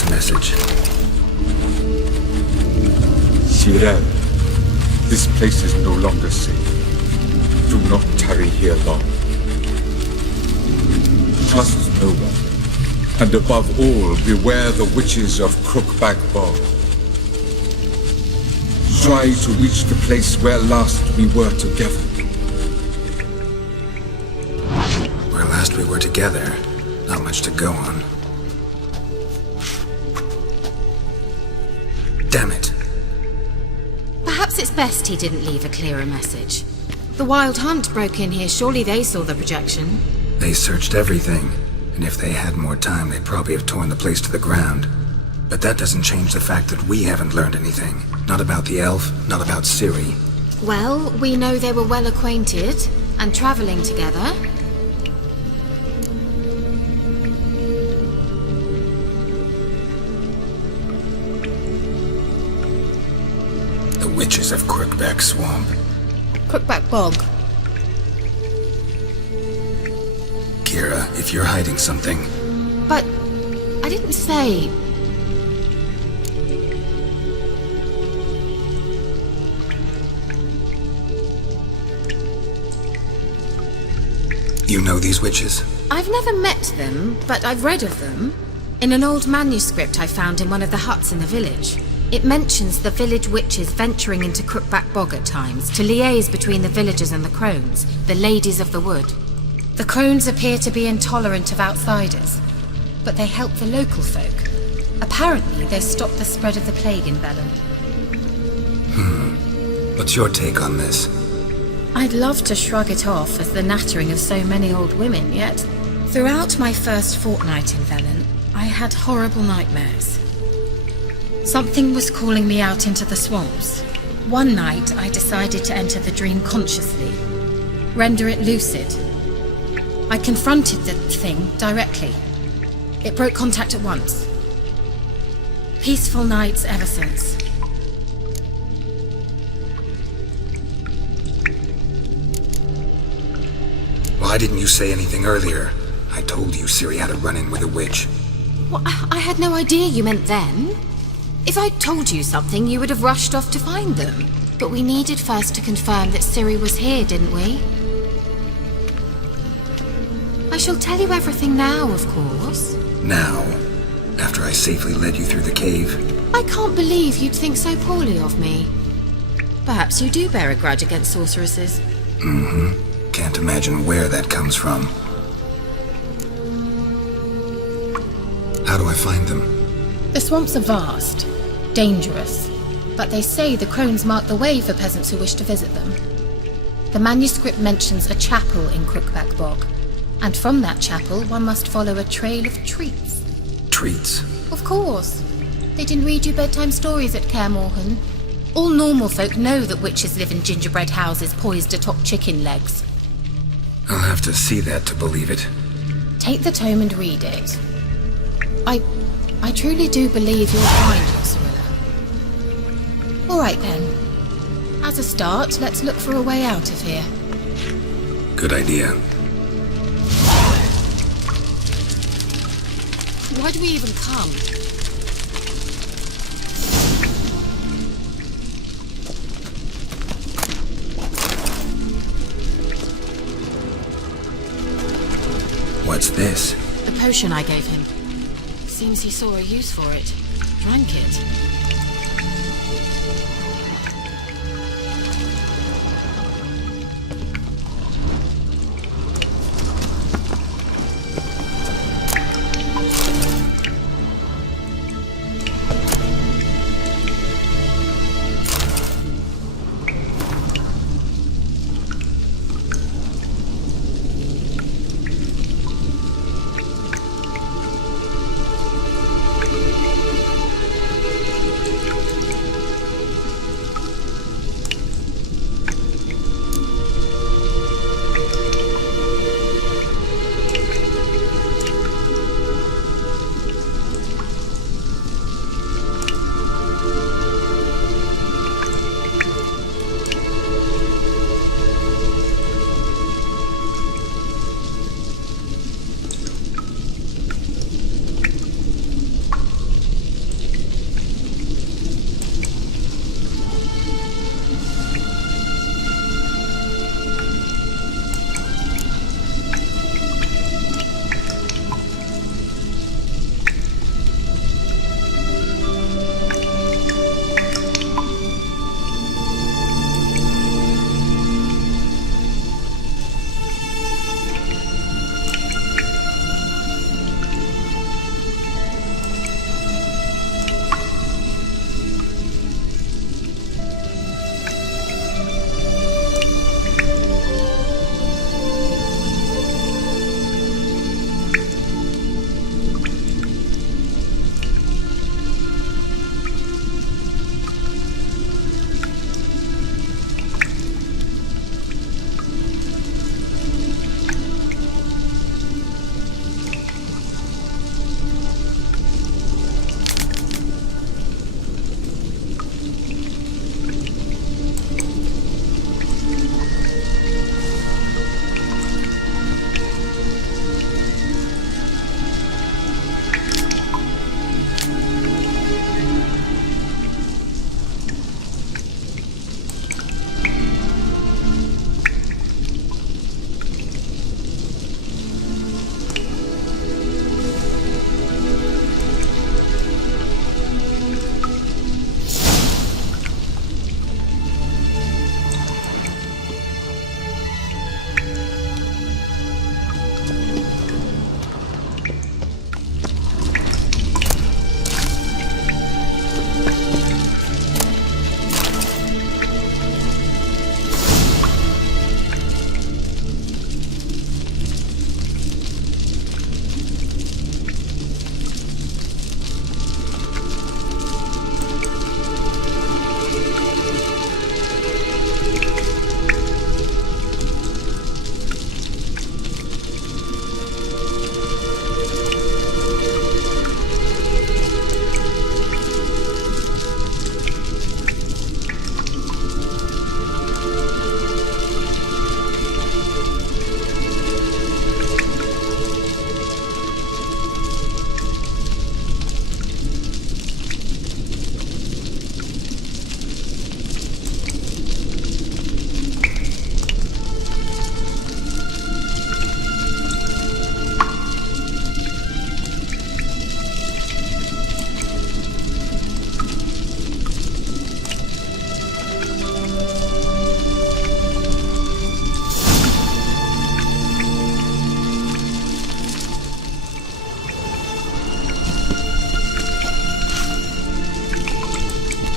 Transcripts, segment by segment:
this message. Keira, this place is no longer safe. Do not tarry here long. Trust no one. And above all, beware the witches of Crookback Bog. Try to reach the place where last we were together. Where last we were together, not much to go on. Damn it. Perhaps it's best he didn't leave a clearer message. The Wild Hunt broke in here, surely they saw the projection. They searched everything, and if they had more time, they'd probably have torn the place to the ground. But that doesn't change the fact that we haven't learned anything. Not about the elf, not about Ciri. Well, we know they were well acquainted and traveling together. The witches of Crookback Swamp. Crookback Bog. Keira, if you're hiding something... But I didn't say... You know these witches? I've never met them, but I've read of them. In an old manuscript I found in one of the huts in the village. It mentions the village witches venturing into Crookback Bog at times to liaise between the villagers and the crones, the ladies of the wood. The crones appear to be intolerant of outsiders, but they help the local folk. Apparently, they stopped the spread of the plague in Bellon. What's your take on this? I'd love to shrug it off as the nattering of so many old women, yet throughout my first fortnight in Bellon, I had horrible nightmares. Something was calling me out into the swamps. One night, I decided to enter the dream consciously, render it lucid. I confronted the thing directly. It broke contact at once. Peaceful nights ever since. Why didn't you say anything earlier? I told you Ciri had a run-in with a witch. Well, I had no idea you meant then. If I'd told you something, you would have rushed off to find them. But we needed first to confirm that Ciri was here, didn't we? I shall tell you everything now, of course. Now? After I safely led you through the cave? I can't believe you'd think so poorly of me. Perhaps you do bear a grudge against sorceresses. Can't imagine where that comes from. How do I find them? The swamps are vast, dangerous, but they say the crones mark the way for peasants who wish to visit them. The manuscript mentions a chapel in Crookback Bog, and from that chapel one must follow a trail of treats. Treats? Of course. They didn't read you bedtime stories at Kaer Morhen. All normal folk know that witches live in gingerbread houses poised atop chicken legs. I'll have to see that to believe it. Take the tome and read it. I truly do believe you'll find your Cirilla. All right then. As a start, let's look for a way out of here. Good idea. Why do we even come? What's this? The potion I gave him. Seems he saw a use for it. Drank it.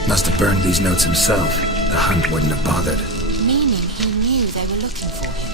Must have burned these notes himself. The hunt wouldn't have bothered. Meaning he knew they were looking for him.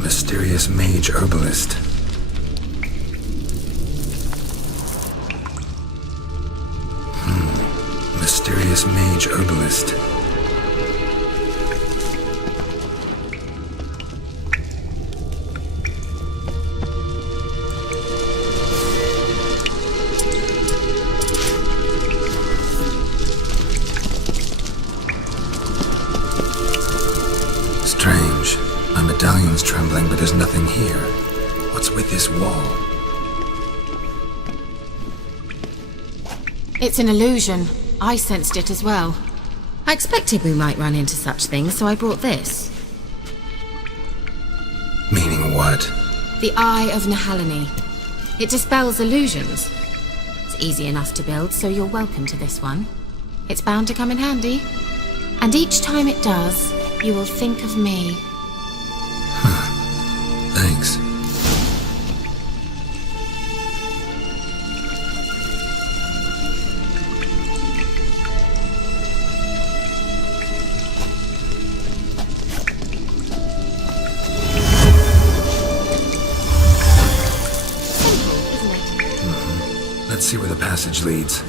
Mysterious mage herbalist. Mysterious mage herbalist. Strange. My medallion's trembling, but there's nothing here. What's with this wall? It's an illusion. I sensed it as well. I expected we might run into such things, so I brought this. Meaning what? The Eye of Nehaleni. It dispels illusions. It's easy enough to build, so you're welcome to this one. It's bound to come in handy. And each time it does, you will think of me. Thanks. Let's see where the passage leads.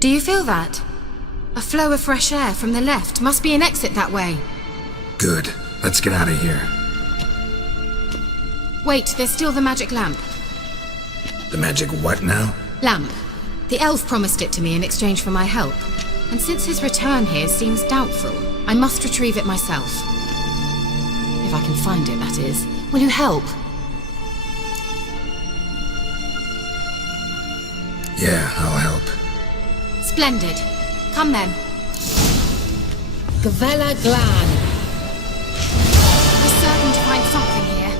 Do you feel that? A flow of fresh air from the left. Must be an exit that way. Good. Let's get out of here. Wait, there's still the magic lamp. The magic what now? Lamp. The elf promised it to me in exchange for my help. And since his return here seems doubtful, I must retrieve it myself. If I can find it, that is. Will you help? Yeah, I'll help. Splendid. Come then. Gavella Glan. We're certain to find something here.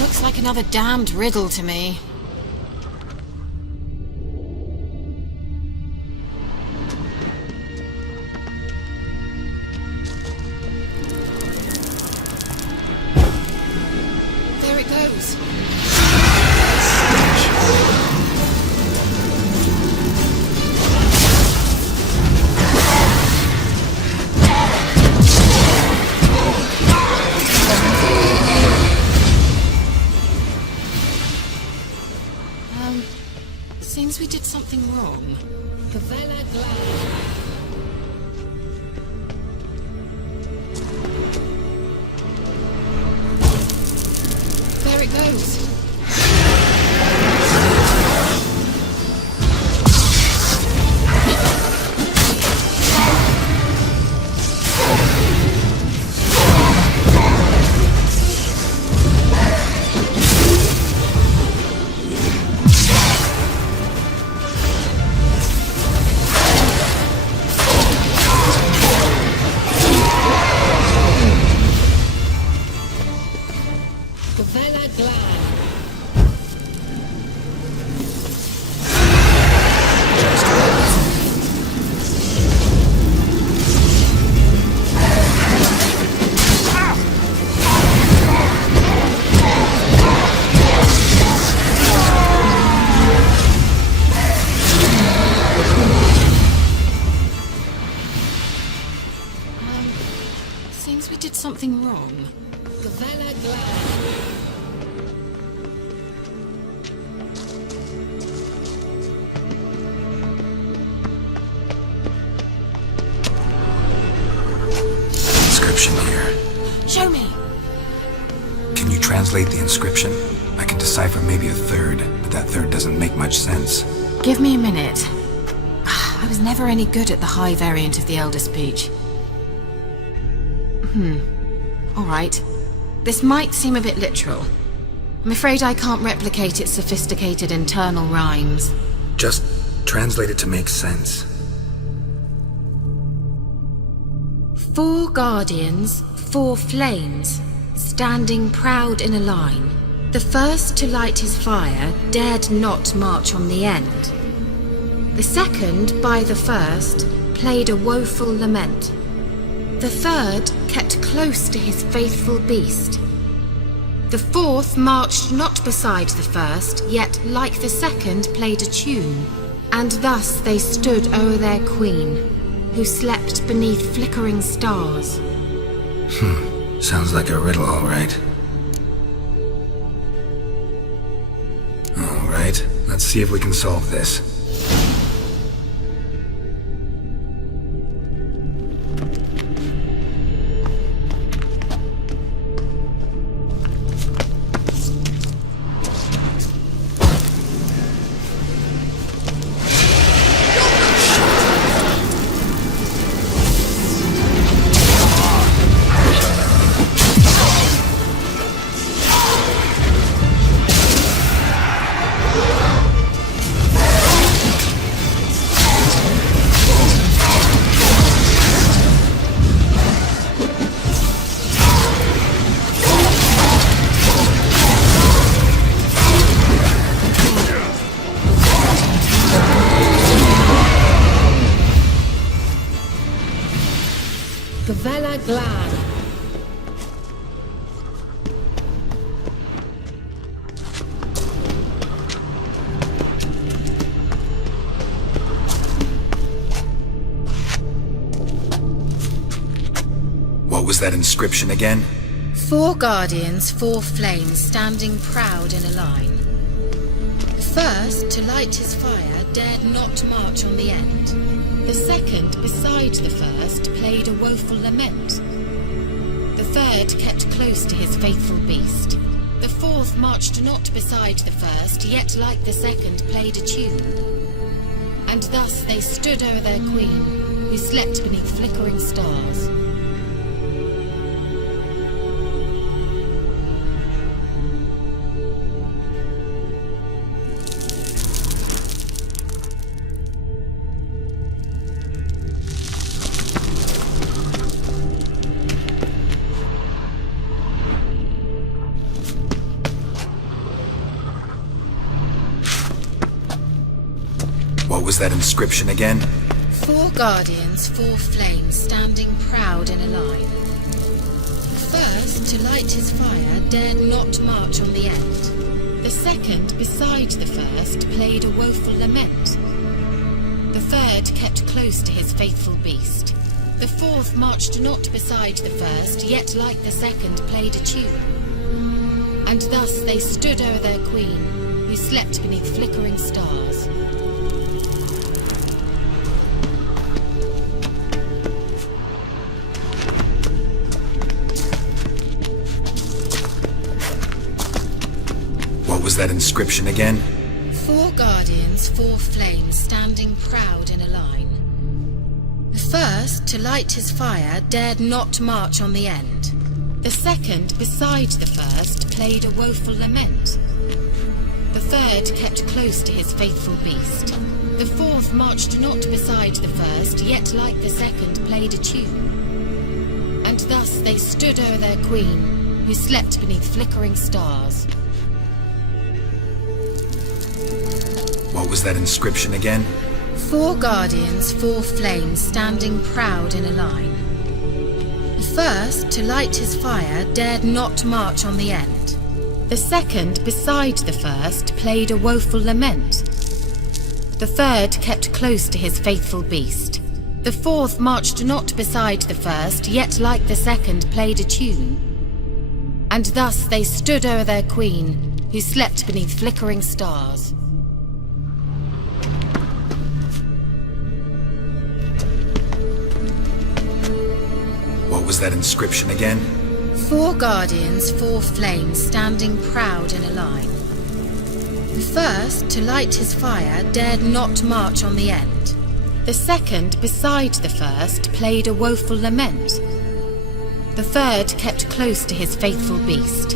Looks like another damned riddle to me. There it goes. Seems we did something wrong. Gavella Glan. There it goes. Gavella Glan. Seems we did something wrong. Gavella Glan. Inscription here. Show me. Can you translate the inscription? I can decipher maybe a third, but that third doesn't make much sense. Give me a minute. I was never any good at the high variant of the Elder speech. Alright. This might seem a bit literal. I'm afraid I can't replicate its sophisticated internal rhymes. Just translate it to make sense. 4 guardians, 4 flames, standing proud in a line. The first to light his fire dared not march on the end. The second, by the first, played a woeful lament. The third kept close to his faithful beast. The fourth marched not beside the first, yet like the second played a tune. And thus they stood o'er their queen, who slept beneath flickering stars. Sounds like a riddle, all right. All right, let's see if we can solve this. Gavella Glan. What was that inscription again? 4 guardians, 4 flames, standing proud in a line. The first to light his fire dared not march on the end. The second, beside the first, played a woeful lament. The third kept close to his faithful beast. The fourth marched not beside the first, yet like the second played a tune. And thus they stood o'er their queen, who slept beneath flickering stars. What was that inscription again? 4 guardians, 4 flames, standing proud in a line. The first, to light his fire, dared not march on the end. The second, beside the first, played a woeful lament. The third kept close to his faithful beast. The fourth marched not beside the first, yet like the second played a tune. And thus they stood o'er their queen, who slept beneath flickering stars. What was that inscription again? 4 guardians, 4 flames, standing proud in a line. The first, to light his fire, dared not march on the end. The second, beside the first, played a woeful lament. The third kept close to his faithful beast. The fourth marched not beside the first, yet like the second played a tune. And thus they stood o'er their queen, who slept beneath flickering stars. What was that inscription again? 4 guardians, 4 flames, standing proud in a line. The first, to light his fire, dared not march on the end. The second, beside the first, played a woeful lament. The third kept close to his faithful beast. The fourth marched not beside the first, yet like the second played a tune. And thus they stood o'er their queen, who slept beneath flickering stars. What was that inscription again? 4 guardians, 4 flames, standing proud in a line. The first, to light his fire, dared not march on the end. The second, beside the first, played a woeful lament. The third kept close to his faithful beast.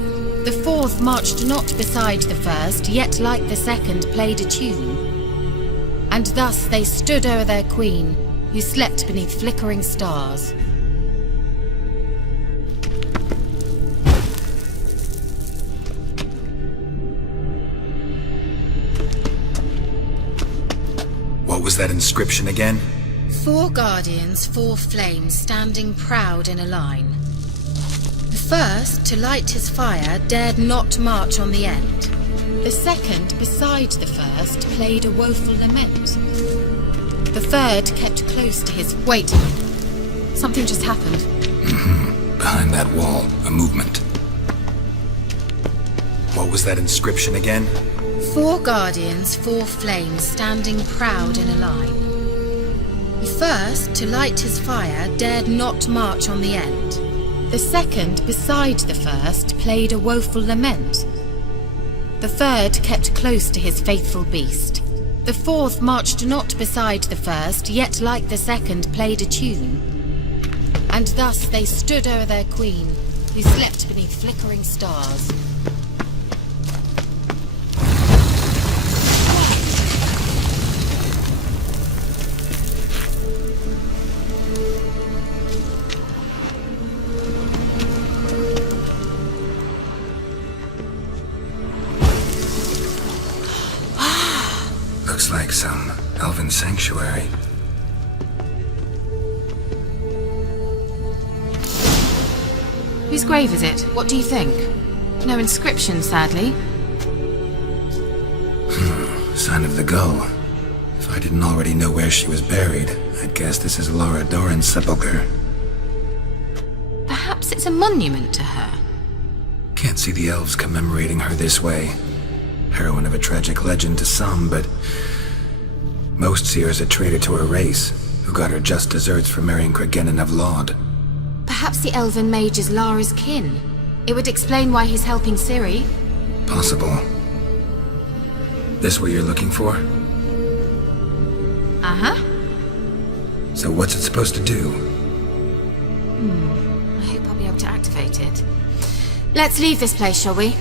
The fourth marched not beside the first, yet like the second played a tune. And thus they stood o'er their queen, who slept beneath flickering stars. What was that inscription again? 4 guardians, 4 flames, standing proud in a line. The first, to light his fire, dared not march on the end. The second, beside the first, played a woeful lament. The third kept close to his... Wait! Something just happened. Behind that wall, a movement. What was that inscription again? 4 guardians, 4 flames, standing proud in a line. The first, to light his fire, dared not march on the end. The second, beside the first, played a woeful lament. The third kept close to his faithful beast. The fourth marched not beside the first, yet like the second played a tune. And thus they stood o'er their queen, who slept beneath flickering stars. Looks like some elven sanctuary. Whose grave is it? What do you think? No inscription, sadly. Sign of the gull. If I didn't already know where she was buried, I'd guess this is Laura Doran's sepulcher. Perhaps it's a monument to her. Can't see the elves commemorating her this way. Heroine of a tragic legend to some, but Most see her as a traitor to her race, who got her just desserts for marrying Cregennan of Laud. Perhaps the elven mage is Lara's kin. It would explain why he's helping Ciri. Possible. This what you're looking for? Uh-huh. So what's it supposed to do? I hope I'll be able to activate it. Let's leave this place, shall we?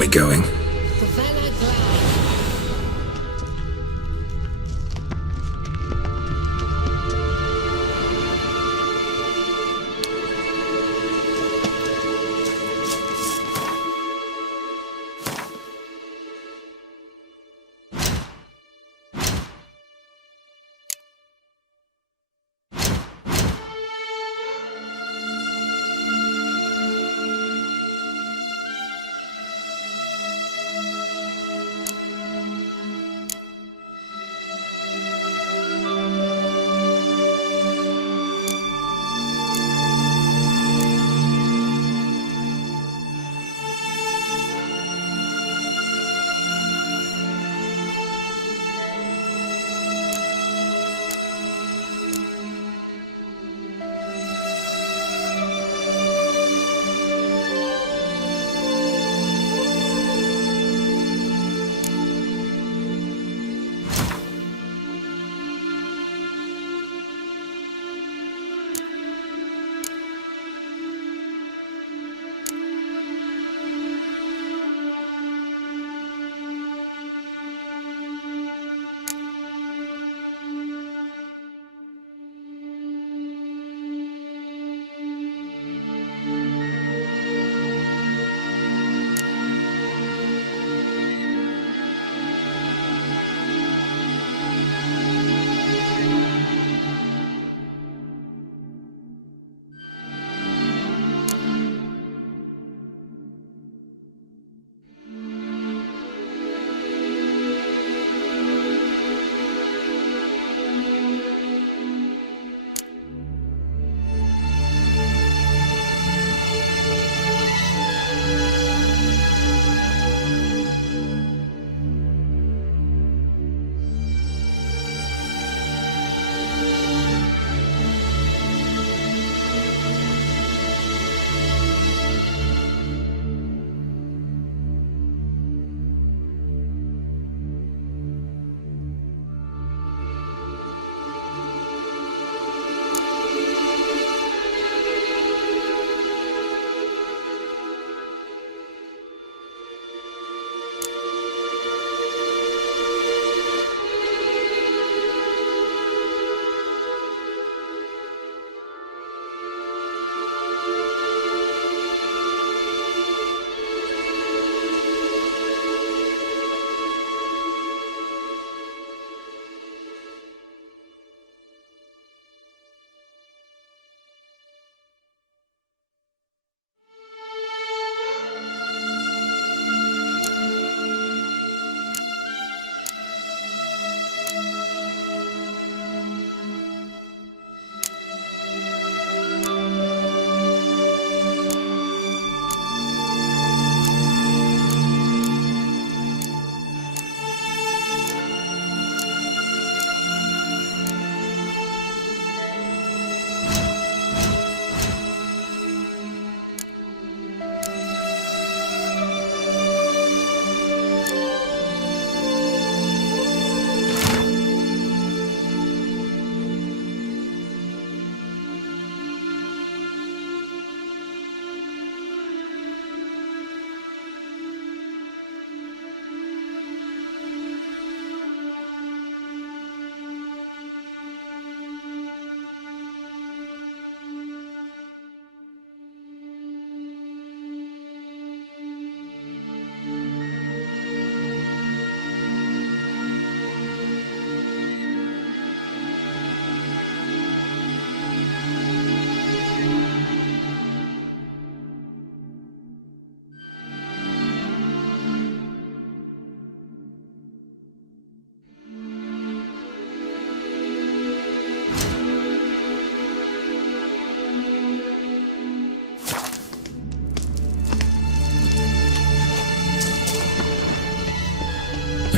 We going?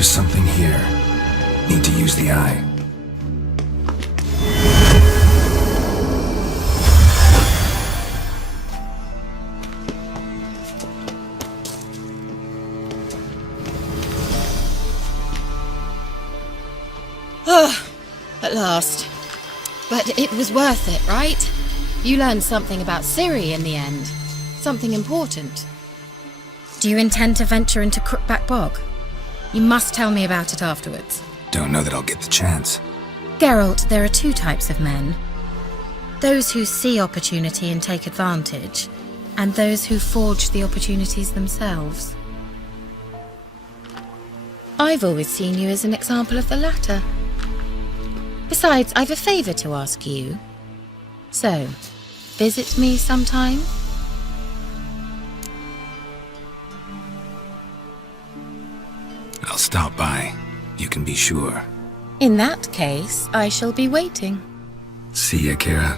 There's something here. Need to use the eye. At last. But it was worth it, right? You learned something about Siri in the end. Something important. Do you intend to venture into Crookback Bog? You must tell me about it afterwards. Don't know that I'll get the chance. Geralt, there are two types of men. Those who see opportunity and take advantage, and those who forge the opportunities themselves. I've always seen you as an example of the latter. Besides, I've a favour to ask you. So, visit me sometime? I'll stop by. You can be sure. In that case, I shall be waiting. See ya, Keira.